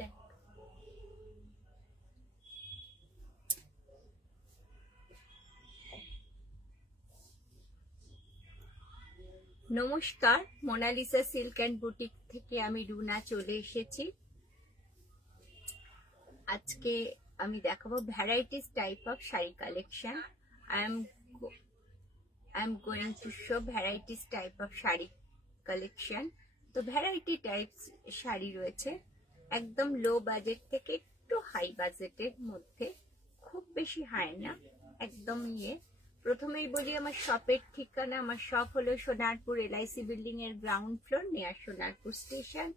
দেখ নমস্কার, Mona Lisa silk and boutique থেকে আমি রুনা চলে এসেছি। আজকে আমি দেখাবো varieties type of sari collection. I am going to show varieties type of sari collection. তো ভ্যারাইটি টাইপস শাড়ি রয়েছে, একদম লো বাজেট থেকে একটু হাই বাজেটের মধ্যে, খুব বেশি হাই না, একদম ইয়ে। প্রথমেই বলি আমার শপের ঠিকানা। আমার শপ হলো সোনারপুর LIC বিল্ডিং এর ground floor near Sonarpur station.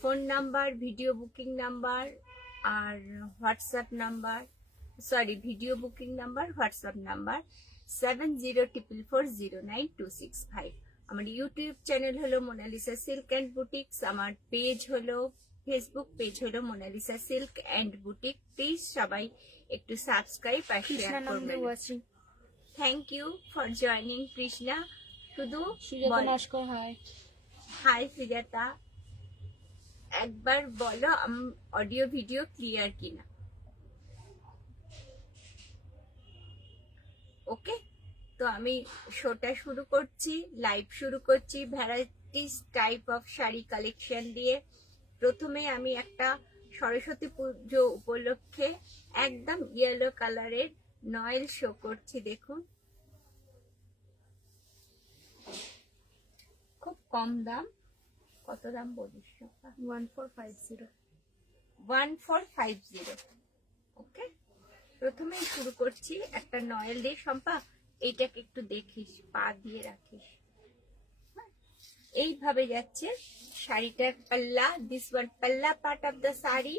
Phone number, video booking number আর WhatsApp number, sorry video booking number, WhatsApp number 7044409265। আমার ইউটিউব চ্যানেল হলো মোনালিসা সিল্ক অ্যান্ড বুটিক্স। আমার পেজ হলো ফেসবুক পেজ হলো Mona Lisa silk and boutique. Please সবাই একটু subscribe আর share করবেন। Thank you for joining Krishna. শুধু হাই সুজাতা, একবার বলো অডিও ভিডিও ক্লিয়ার কিনা। ওকে, তো আমি শোটা শুরু করছি, লাইভ শুরু করছি varieties type of sari collection দিয়ে। প্রথমে আমি একটা সরস্বতী পুজো উপলক্ষে একদম ইয়েলো কালারের নয়েল শো করছি। দেখুন, খুব কম দাম। কত দাম বলিস? 1450। ওকে, প্রথমেই শুরু করছি একটা নয়েল দিয়ে। শম্পা, এইটাকে একটু দেখিস, পা দিয়ে রাখিস। এইভাবে যাচ্ছে শাড়িটার पल्ला। दिस वन पल्ला part of the sari,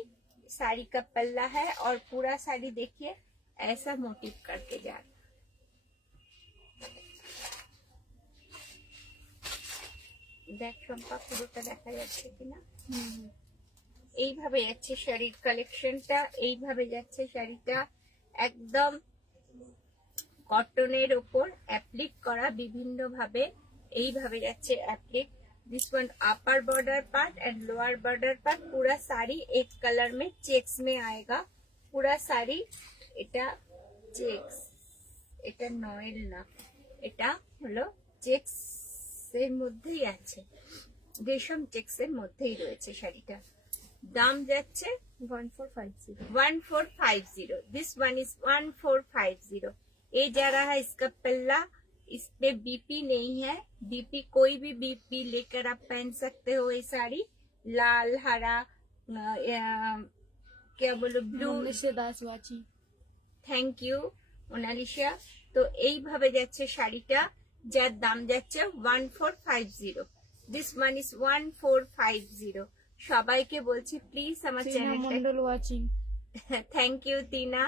sari का पल्ला है और पूरा साड़ी देखिए ऐसा मोटिव करके जा रहा। দেখ শম্পা, পুরোটা দেখা যাচ্ছে কিনা? এইভাবে যাচ্ছে শাড়ির কালেকশনটা, এইভাবে যাচ্ছে শাড়িটা। একদম কটনের ওপর অ্যাপ্লিক করা বিভিন্ন ভাবে, এইভাবে যাচ্ছে applique. This one upper border part and lower border part. पूरा साड़ी एक कलर में चेक्स में आएगा। पूरा साड़ी এটা চেক্স, এটা নয়েল না, এটা হলো চেক্স এর মধ্যেই আছে, রেশম চেক্স এর মধ্যেই রয়েছে শাড়িটা। দাম যাচ্ছে 1450। This one is 1450। ये जा रहा है इसका पल्ला। इस पे बीपी नहीं है, बीपी कोई भी बीपी लेकर आप पहन सकते हो। ये साड़ी लाल, हरा, क्या बोलो, ब्लू। Thank you Mona Lisa. तो এইভাবে যাচ্ছে শাড়িটা, যার দাম যাচ্ছে 1450। This one is 1450। সবাইকে বলছি প্লিজ আমার চ্যানেলটা, থ্যাংক ইউ তিনা,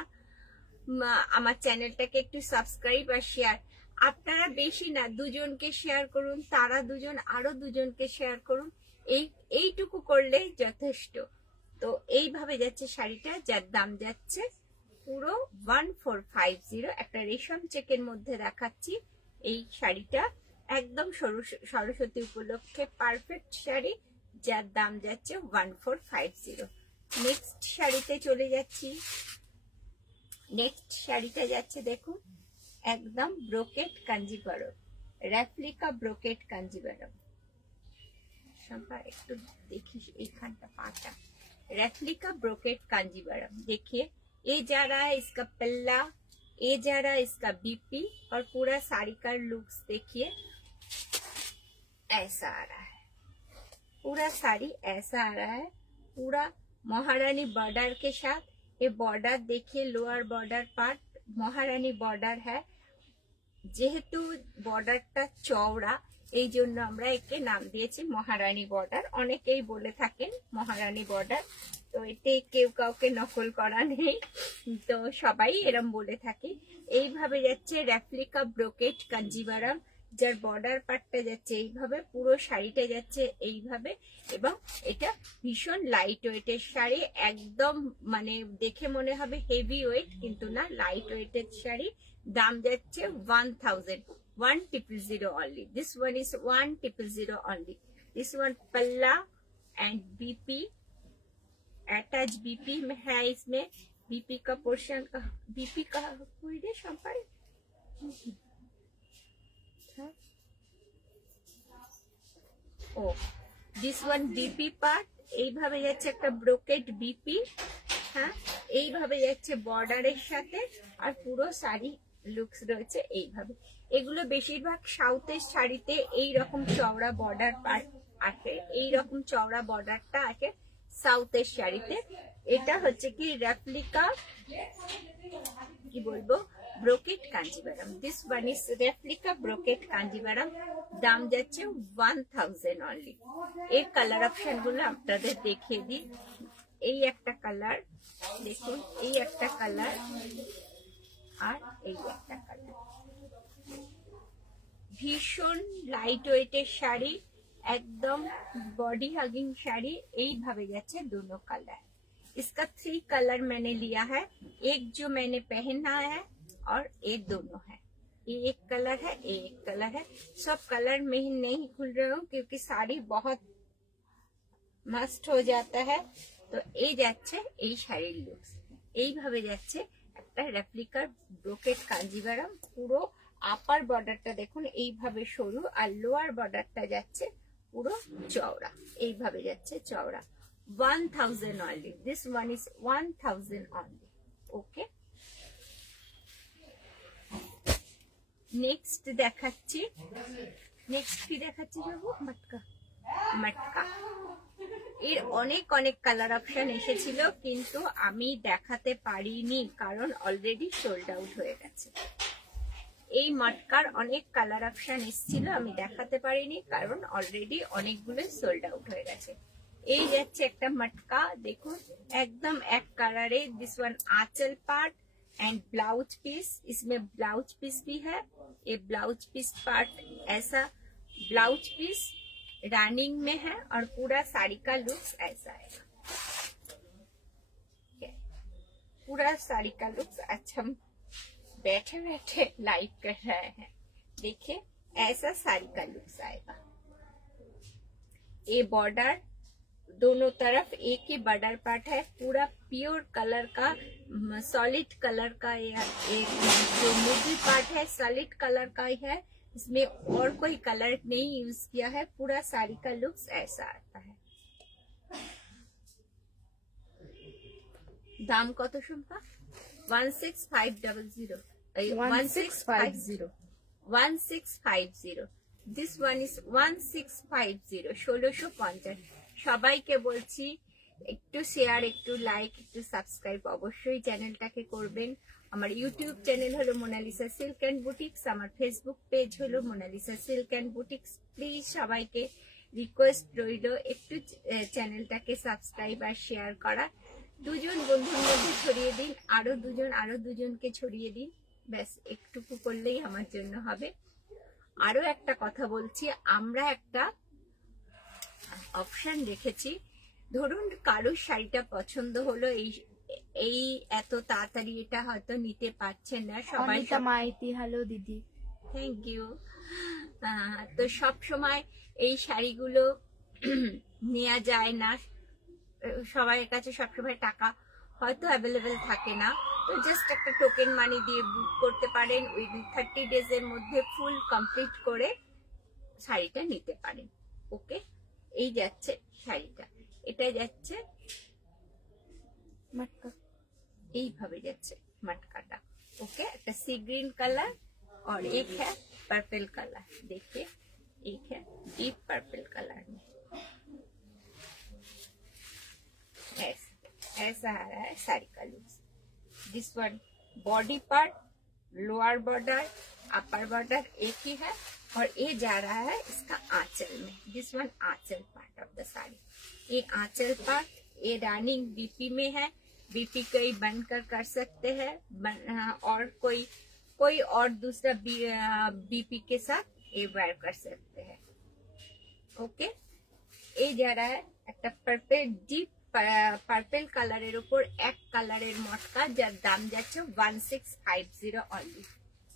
আমার চ্যানেলটাকে একটু সাবস্ক্রাইব আর শেয়ার। আপনারা বেশি না, দুজনকে শেয়ার করুন, তারা দুজন আরো দুজনকে শেয়ার করুন, এইটুকু করলে যথেষ্ট। তো এইভাবে যাচ্ছে শাড়িটা, যার দাম যাচ্ছে পুরো 1450। একটা রেশম চেকের মধ্যে দেখাচ্ছি এই শাড়িটা, একদম সরস্বতী উপলক্ষে পারফেক্ট শাড়ি, যার দাম যাচ্ছে 1450। নেক্সট শাড়িতে চলে যাচ্ছি। নেক্সট শাড়িটা যাচ্ছে দেখুন, একদম brocade Kanjivaram, replica brocade Kanjivaram. একটু দেখিস এইখানটা পাটা, रेप्लिका ब्रोकेट कांजीवरम। देखिए, ये जा रहा है इसका पल्ला, ये जा रहा है इसका बीपी, और पूरा साड़ी का लुक्स देखिए ऐसा आ रहा है। पूरा साड़ी ऐसा आ रहा है, पूरा महारानी बॉर्डर के साथ। ये बॉर्डर देखिए, लोअर बॉर्डर पार्ट महारानी बॉर्डर है। যেহেতু বর্ডারটা চওড়া, এই জন্য আমরা একে নাম দিয়েছি মহারানী বর্ডার। অনেকেই বলে থাকেন মহারানী বর্ডার, তো এতে কেউ কাউকে নকল করা নেই, তো সবাই এরম বলে থাকে। এইভাবে যাচ্ছে রেপ্লিকা ব্রোকেট কাঞ্জিভারম, যার বর্ডার পার্টটা যাচ্ছে এইভাবে, পুরো শাড়িটা যাচ্ছে এইভাবে। এবং এটা ভীষণ লাইট ওয়েটের শাড়ি, একদম মানে দেখে মনে হবে হেভি ওয়েট, কিন্তু না, লাইট ওয়েটের শাড়ি। দাম যাচ্ছে 1000 only. This one is 1000 only. This one palla and BP attach BP में है, इसमें बीपी का पोर्शन का, बीपी का कोई दे संपाई ও দিস ওয়ান বিপি পার্ট এইভাবে যাচ্ছে, একটা ব্রোকেট বিপি, হ্যাঁ এইভাবে যাচ্ছে বর্ডারের সাথে, আর পুরো শাড়ি লুকস রয়েছে এইভাবে। এগুলো বেশিরভাগ সাউথের শাড়িতে এই রকম চওড়া বর্ডার পার্ট আছে, এই রকম চওড়া বর্ডারটা আছে সাউথের শাড়িতে। এটা হচ্ছে কি রেপ্লিকা, কি বলবো, brocade Kanjivaram. This one is replica brocade Kanjivaram. দাম যাচ্ছে 1000 অনলি। এর কালার অপশন গুলো আপনাদের দেখিয়ে দিই। এই একটা কালার দেখুন, এই একটা কালার, আর এই একটা কালার। ভীষণ লাইট ওয়েটের শাড়ি, एकदम बॉडी हगिंग साड़ी। এইভাবে যাচ্ছে दोनों कलर। इसका 3 कलर मैंने लिया है, एक जो मैंने पहना है और एक दोनों है। ये एक कलर है, ये एक कलर है। सब कलर में ही नहीं खुल रहे हूँ क्योंकि साड़ी बहुत मस्त हो जाता है। तो এই যাচ্ছে এই শাড়ির লুকস। এইভাবে যাচ্ছে একটা রেপ্লিকার ব্রোকেট কাঞ্জিভারাম। পুরো আপার বর্ডারটা দেখুন এইভাবে সরু, আর লোয়ার বর্ডারটা যাচ্ছে পুরো চওড়া, এইভাবে যাচ্ছে চওড়া। 1000 only. This one is 1000 only. Okay. Next দেখাচ্ছি, নেক্সট কি দেখাচ্ছি বাবু? মটকা। মটকা এর অনেক অনেক কালার অপশন এসেছিল, কিন্তু আমি দেখাতে পারিনি কারণ অলরেডি সোল্ড আউট হয়ে গেছে। এই মটকার অনেক কালার অপশন এসেছিল, আমি দেখাতে পারিনি কারণ অলরেডি অনেকগুলো সোল্ড আউট হয়ে গেছে। এই যাচ্ছে একটা मटका, देखो एकदम एक कलर है। This one anchal part and blouse piece, इसमें ब्लाउज पीस भी है। ये ब्लाउज पीस पार्ट ऐसा ब्लाउज पीस रनिंग में है, और पूरा साड़ी का लुक्स ऐसा है। पूरा साड़ी का लुक्स अच्छा, बैठे बैठे लाइव कर रहे हैं, देखिए ऐसा साड़ी का लुक्स आएगा। ये बॉर्डर दोनों तरफ एक ही बॉर्डर पार्ट है, पूरा प्योर कलर का, सॉलिड कलर का। एक जो मिडिल पार्ट है सॉलिड कलर का ही है, इसमें और कोई कलर नहीं यूज किया है। पूरा साड़ी का लुक्स ऐसा आता है। दाम कत शुम्पा? 16500 1650 1650। This one is 1650 1650। সবাইকে বলছি একটু শেয়ার, একটু লাইক, একটু সাবস্ক্রাইব অবশ্যই চ্যানেলটাকে করবেন। আমার ইউটিউব চ্যানেল হলো মোনালিসা সিল্ক এন্ড বুটিক্স, আমার ফেসবুক পেজ হলো Mona Lisa silk and boutiques. Please সবাইকে রিকোয়েস্ট রইল একটু চ্যানেলটাকে সাবস্ক্রাইব আর শেয়ার করা। দুজন বন্ধুর মধ্যে ছড়িয়ে দিন, আরো দুজনকে ছড়িয়ে দিন, ব্যাস একটুকু করলেই আমার জন্য হবে। আরো একটা কথা বলছি, আমরা একটা অপশন রেখেছি। ধরুন কারোর শাড়িটা পছন্দ হলো, এই এত তাড়াতাড়ি এটা হয়তো নিতে পারছেন না সবাই। মাইতি হ্যালো দিদি, থ্যাংক ইউ। তো সব সময় এই শাড়িগুলো নেওয়া যায় না, সবাইয়ের কাছে সবসময় টাকা হয়তো অ্যাভেলেবেল থাকে না। তো জাস্ট একটা টোকেন মানি দিয়ে বুক করতে পারেন, উইদিন 30 days এর মধ্যে ফুল কমপ্লিট করে শাড়িটা নিতে পারেন। ওকে, এই যাচ্ছে শাড়িটা, এটা যাচ্ছে मटका, এইভাবে যাচ্ছে मटकाটা। ओके, একটা सी ग्रीन कलर और एक है पर्पल कलर, देखिए एक है डीप पर्पल कलर में। ऐसा आ रहा है साड़ी का look. This one body part, lower border, upper border एक ही है, और ये जा रहा है इसका आंचल में। This one anchal part of the sari. ये आंचल पार्ट ये रनिंग बीपी में है, बीपी कई बनकर कर सकते हैं, और कोई और दूसरा बीपी के साथ ये वेयर कर सकते हैं। ओके, ये जा रहा है একটা পার্পল ডিপ পার্পল কালারের উপর এক কালারের মটকা, যার দাম যাচ্ছে 1650 only.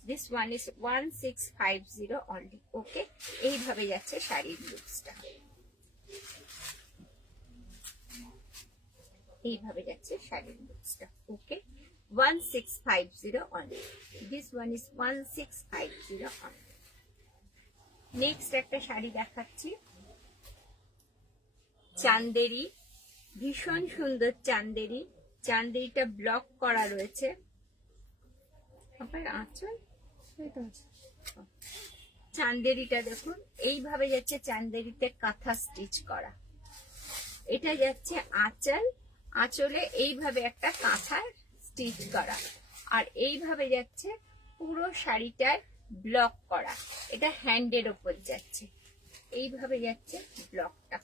This one is 1650 only. Okay, এইভাবে যাচ্ছে শাড়ির লুকসটা। এইভাবে যাচ্ছে শাড়ির লুকসটা। Okay, 1650 only. This one is 1650 only. Next একটা শাড়ি দেখাচ্ছি, চান্দেরি, ভীষণ সুন্দর চান্দেরি। চান্দেরিটা ব্লক করা রয়েছে। আঁচল চান্দেরিটা দেখুন এইভাবে যাচ্ছে, চান্দেরিতে কাঁথা স্টিচ করা। এটা যাচ্ছে আঁচল, আঁচলে এইভাবে একটা কাঁথার স্টিচ করা, আর এইভাবে যাচ্ছে পুরো শাড়িটার ব্লক করা। এটা হ্যান্ডের ওপর যাচ্ছে, এইভাবে যাচ্ছে ব্লকটা,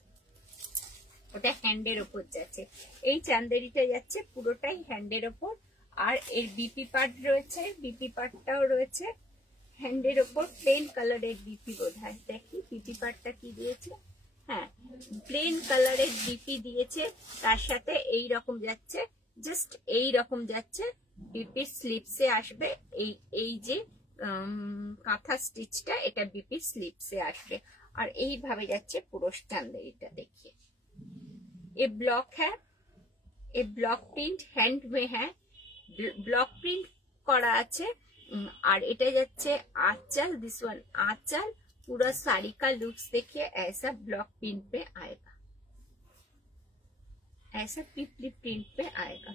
ওটা হ্যান্ডের ওপর যাচ্ছে। এই চান্দেরিটা যাচ্ছে পুরোটাই হ্যান্ডের ওপর, আর এর বিপি পার্ট রয়েছে, বিপি পার্টটাও রয়েছে হ্যান্ডের ওপর। প্লেন কালারের বিপি বোধ হয়, দেখি বিপি পার্টটা কি দিয়েছে। হ্যাঁ, প্লেন কালারের বিপি দিয়েছে, তার সাথে এই রকম যাচ্ছে, জাস্ট এই রকম যাচ্ছে। বিপি স্লিপসে আসবে, এই যে কাঁথা স্টিচটা, এটা বিপি স্লিপসে আসবে। আর এইভাবে যাচ্ছে পুরো চান্দেরিটা। देखिए ये ब्लॉक है, ये ब्लॉक प्रिंट हैंड में है, ब्लॉक प्रिंट करा আছে। और এটা যাচ্ছে आंचल, दिस वन आंचल। पूरा साड़ी का लुक्स देखिए, ऐसा ब्लॉक प्रिंट पे आएगा, ऐसा पिपली प्रिंट पे आएगा।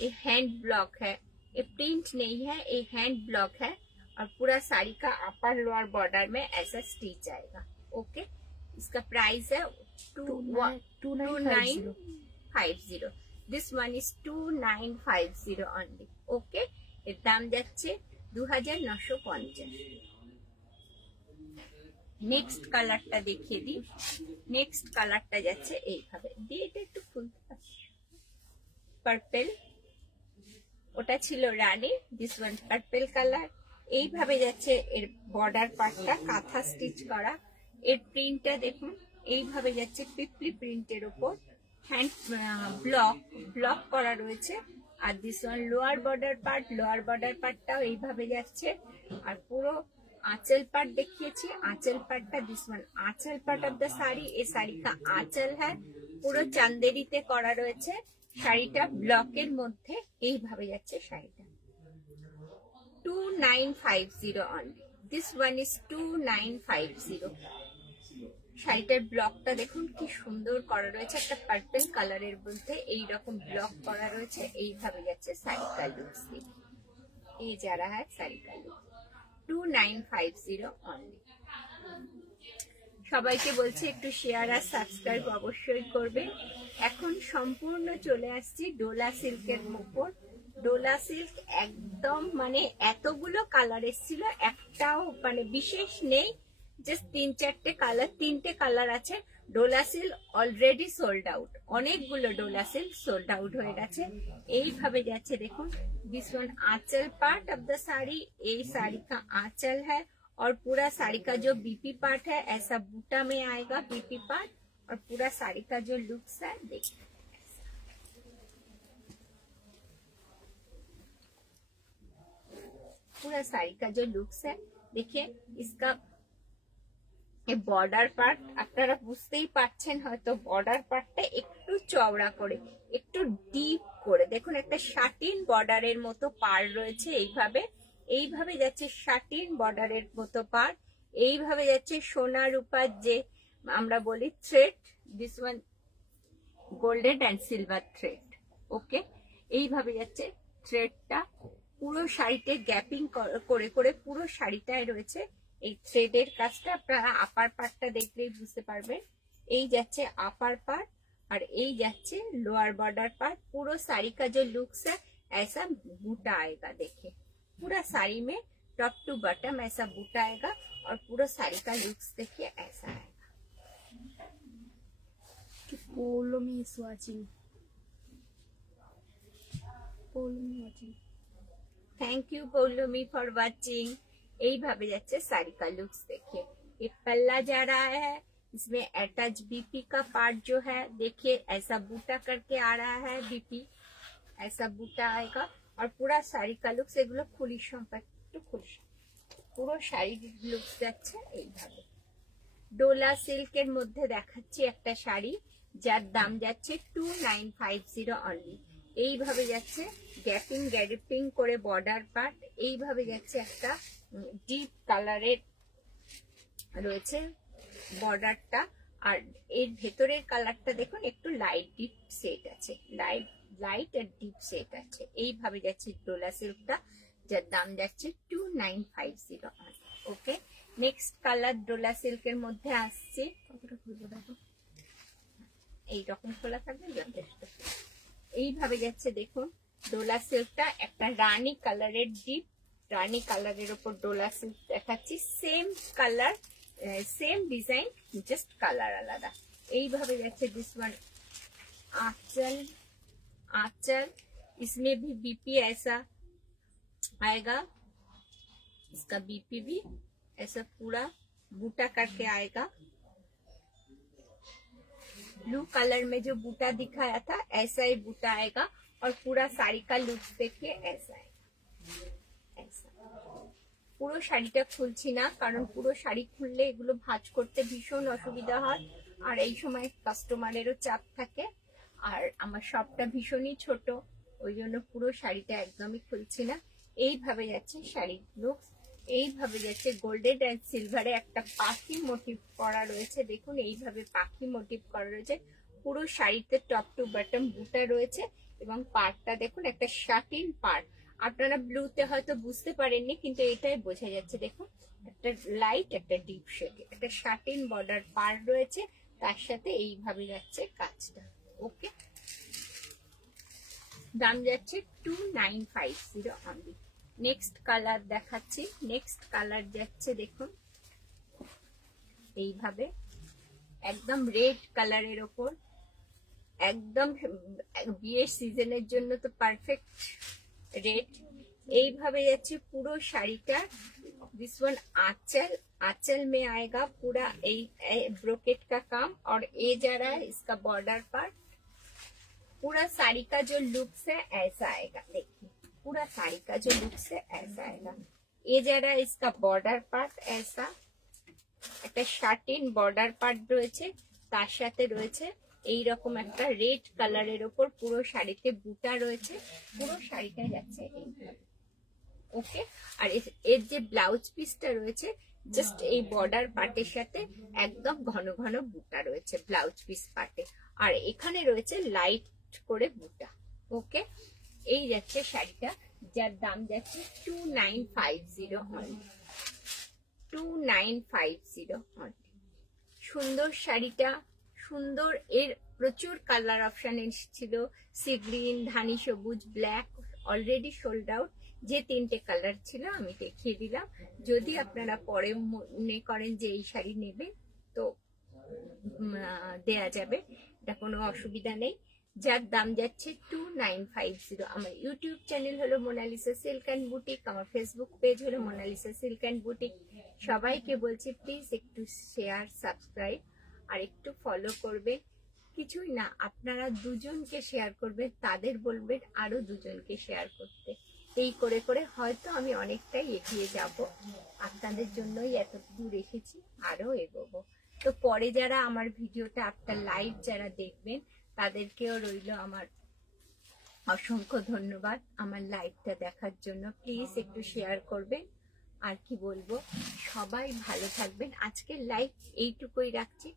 ये हैंड ब्लॉक है, ये प्रिंट नहीं है, ये हैंड ब्लॉक है। और पूरा साड़ी का अपर लोअर बॉर्डर में ऐसा स्टिच आएगा। ओके, इसका प्राइस है 2950। This one is 2950 only। Okay, এর দাম যাচ্ছে 2950। নেক্সট কালারটা দেখিয়ে দিই। নেক্সট কালারটা যাচ্ছে এইভাবে দিয়ে, এটা একটু খুলতে পারছি, পার্পল, ওটা ছিল রানী, দিস ওয়ান পার্পল কালার। এইভাবে যাচ্ছে এর বর্ডার পার্টটা কাঁথা স্টিচ করা। এর প্রিন্টটা দেখুন, এইভাবে যাচ্ছে পিপলি প্রিন্টের উপর হ্যান্ড ব্লক করা রয়েছে। আর this one lower border part, lower border পার্টটাও এইভাবে যাচ্ছে। আর পুরো आंचल पार्ट দেখিয়েছি, आंचल पार्टটা this one anchal part of the sari. এই শাড়িটা आंचल है, পুরো চান্দেরিতে করা রয়েছে। শাড়িটা ব্লকের মধ্যে এইভাবে যাচ্ছে শাড়িটা। 2950 only। This one is 2950। শাড়িটার ব্লকটা দেখুন কি সুন্দর করা রয়েছে, একটা পার্পল কালারের মধ্যে এইরকম ব্লক করা রয়েছে। এইভাবে যাচ্ছে শাড়ি का लुक्स। এই যারা है শাড়ি का लुक 2950 only। সবাইকে বলছি একটু শেয়ার আর সাবস্ক্রাইব অবশ্যই করবেন। এখন সম্পূর্ণ চলে আসছি ডোলা সিল্কের উপর। ডোলা সিল্ক একদম মানে এতগুলো কালার এসেছিল, একটাও মানে বিশেষ নেই, জাস্ট 3-4টে কালার, 3টে কালার আছে। Dola silk already sold out, অনেকগুলো ডোলা সিল্ক সোল্ড আউট হয়ে গেছে। এইভাবে যাচ্ছে দেখুন, this one anchal part of the sari. ये साड़ी का आंचल है, और पूरा साड़ी का जो बीपी पार्ट है ऐसा बूटा में आएगा बीपी पार्ट। और पूरा साड़ी का जो लुक्स है देखिए, पूरा साड़ी का जो लुक्स है देखिए। इसका বর্ডার পার্ট আপনারা বুঝতেই পারছেন হয়তো, বর্ডার পার্টটা একটু চওড়া করে, একটু ডিপ করে দেখুন, একটা শাটিন বর্ডারের মতো পার রয়েছে। এইভাবে যাচ্ছে শাটিন বর্ডারের মতো পার। এইভাবে যাচ্ছে সোনা রূপার যে আমরা বলি thread, this one golden and silver thread. Okay, এইভাবে যাচ্ছে থ্রেডটা পুরো শাড়িতে গ্যাপিং করে করে পুরো শাড়িটায় রয়েছে এই থ্রেডের কাজটা। আপনারা আপার পার্টটা দেখলেই বুঝতে পারবেন। এই যাচ্ছে আপার पार्ट और এই যাচ্ছে लोअर बॉर्डर पार्ट। पूरा साड़ी का जो लुक्स है ऐसा बूटा आएगा। देखिए पूरा साड़ी में टॉप टू बॉटम ऐसा बूटा आएगा, और पूरा साड़ी का लुक्स देखिए ऐसा आएगा। Polomi is watching. Polomi watching. Thank you Paulomi for watching. এইভাবে যাচ্ছে শাড়ি का लुक्स देखिए। एक पल्ला जा रहा है, इसमें अटैच बीपी का पार्ट जो है देखिए ऐसा बूटा करके आ रहा है, बीपी ऐसा बूटा आएगा। और पूरा শাড়ি का लुक्स, এগুলো খুলি সম্পর্ক একটু খুলি, পুরো শাড়ির লুকস যাচ্ছে এইভাবে। ডোলা সিল্কের মধ্যে দেখাচ্ছি একটা শাড়ি, যার দাম যাচ্ছে 2950 অনলি। এইভাবে যাচ্ছে গ্যাপিং করে বর্ডার পার্ট, এইভাবে যাচ্ছে একটা ডিপ কালারের রয়েছে বর্ডারটা, আর এর ভেতরের কালারটা দেখুন একটু লাইট ডিপ সেট আছে, লাইট আর ডিপ সেট আছে। এইভাবে যাচ্ছে ডোলা সিল্কটা, যার দাম যাচ্ছে 2950। ওকে, নেক্সট কালার ডোলা সিল্কের মধ্যে আসছে, কতটা খুলবো দেখো, এইরকম খোলা থাকবে যথেষ্ট। এইভাবে যাচ্ছে দেখুন ডোলা সিল্কটা, একটা রানী কালারের ডিপ রানী কালারের ওপর ডোলা সিল্ক দেখাচ্ছি, same colour same design just colour आलादा। এইভাবে যাচ্ছে दिस वन आंचल इसमें भी बीपी ऐसा आएगा, इसका बीपी भी ऐसा पूरा बूटा करके आएगा। ब्लू कलर में जो बूटा दिखाया था ऐसा ही बूटा आएगा, और पूरा साड़ी का लुक देखिए ऐसा है, ऐसा। পুরো শাড়িটা খুলছি না, কারণ পুরো শাড়ি খুললে এগুলো ভাঁজ করতে ভীষণ অসুবিধা হয়, আর এই সময় কাস্টমারেরও চাপ থাকে, আর আমার শপটা ভীষণই ছোট, ওই জন্য পুরো শাড়িটা একদমই খুলছি না। এইভাবে যাচ্ছে শাড়ির লুক, এইভাবে যাচ্ছে গোল্ডেন অ্যান্ড সিলভারে একটা পাখি মোটিভ করা রয়েছে, দেখুন এইভাবে পাখি মোটিভ করা রয়েছে। পুরো শাড়িতে টপ টু বটম বুটা রয়েছে, এবং পাড়টা দেখুন একটা শাটিন পাড়, আপনারা ব্লুতে হয়তো বুঝতে পারেননি, কিন্তু এটাই বোঝা যাচ্ছে। দেখুন একটা লাইট একটা ডিপ শেড, একটা শাটিন বর্ডার পার রয়েছে, তার সাথে এইভাবে যাচ্ছে কাজটা। ওকে, দাম যাচ্ছে 2950 অনলি। নেক্সট কালার দেখাচ্ছি, নেক্সট কালার যাচ্ছে দেখুন এইভাবে একদম রেড কালারের ওপর, একদম বিয়ের সিজনের জন্য তো পারফেক্ট रेड। এইভাবে যাচ্ছে পুরো শাড়িটা। दिस वन आंचल में आएगा पूरा ब्रोकेट का काम, और ये जा रहा है इसका बॉर्डर पार्ट। पूरा साड़ी का जो लुक है ऐसा आएगा, देखिए पूरा साड़ी का जो लुक है ऐसा आएगा। ये जा रहा है इसका बॉर्डर पार्ट ऐसा, একটা শার্টিন বর্ডার পার্ট রয়েছে, তার সাথে রয়েছে এইরকম একটা রেড কালারের ওপর পুরো শাড়িতে বুটা রয়েছে, পুরো শাড়িটা যাচ্ছে এইভাবে। ওকে, আর এর যে ব্লাউজ পিসটা রয়েছে জাস্ট এই বর্ডার পার্টের সাথে একদম ঘন ঘন বুটা রয়েছে ব্লাউজ পিস পার্টে, আর এখানে রয়েছে লাইট করে বুটা। ওকে, এই যাচ্ছে শাড়িটা, যার দাম যাচ্ছে 2950 অনলি, 2950 অনলি। সুন্দর শাড়িটা, সুন্দর, এর প্রচুর কালার অপশন এসেছিল, সি গ্রিন, ধানি সবুজ, ব্ল্যাক, অলরেডি সোল্ড আউট। যে তিনটে কালার ছিল আমি দেখিয়ে দিলাম, যদি আপনারা পরে মনে করেন যে এই শাড়ি নেবেন তো দেয়া যাবে, এটা কোনো অসুবিধা নেই। যার দাম যাচ্ছে 2950। আমার ইউটিউব চ্যানেল হলো মোনালিসা সিল্ক অ্যান্ড বুটিক, আমার ফেসবুক পেজ হলো মোনালিসা সিল্ক অ্যান্ড বুটিক। সবাইকে বলছি প্লিজ একটু শেয়ার, সাবস্ক্রাইব আর একটু ফলো করবেন। কিছুই না, আপনারা দুজনকে শেয়ার করবেন, তাদের বলবেন আরো দুজনকে শেয়ার করতে। এই করে করে হয়তো আমি অনেকটাই এগিয়ে যাব, আপনাদের জন্যই এত দূর এসেছি, আরো এগোবো। তো পরে যারা আমার ভিডিওটা আপনার লাইভ যারা দেখবেন তাদেরকেও রইল আমার অসংখ্য ধন্যবাদ আমার লাইভটা দেখার জন্য। প্লিজ একটু শেয়ার করবেন। আর কি বলবো, সবাই ভালো থাকবেন। আজকের লাইভ এইটুকুই রাখছি,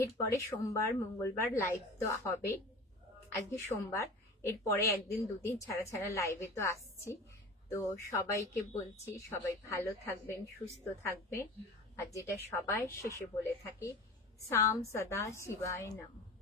এরপরে সোমবার মঙ্গলবার লাইভ তো হবে, আজকে সোমবার, এরপরে একদিন দুদিন ছাড়া ছাড়া লাইভে তো আসছি। তো সবাইকে বলছি সবাই ভালো থাকবেন, সুস্থ থাকবেন, আর যেটা সবাই শেষে বলে থাকি, সাম সদা শিবায় নমঃ।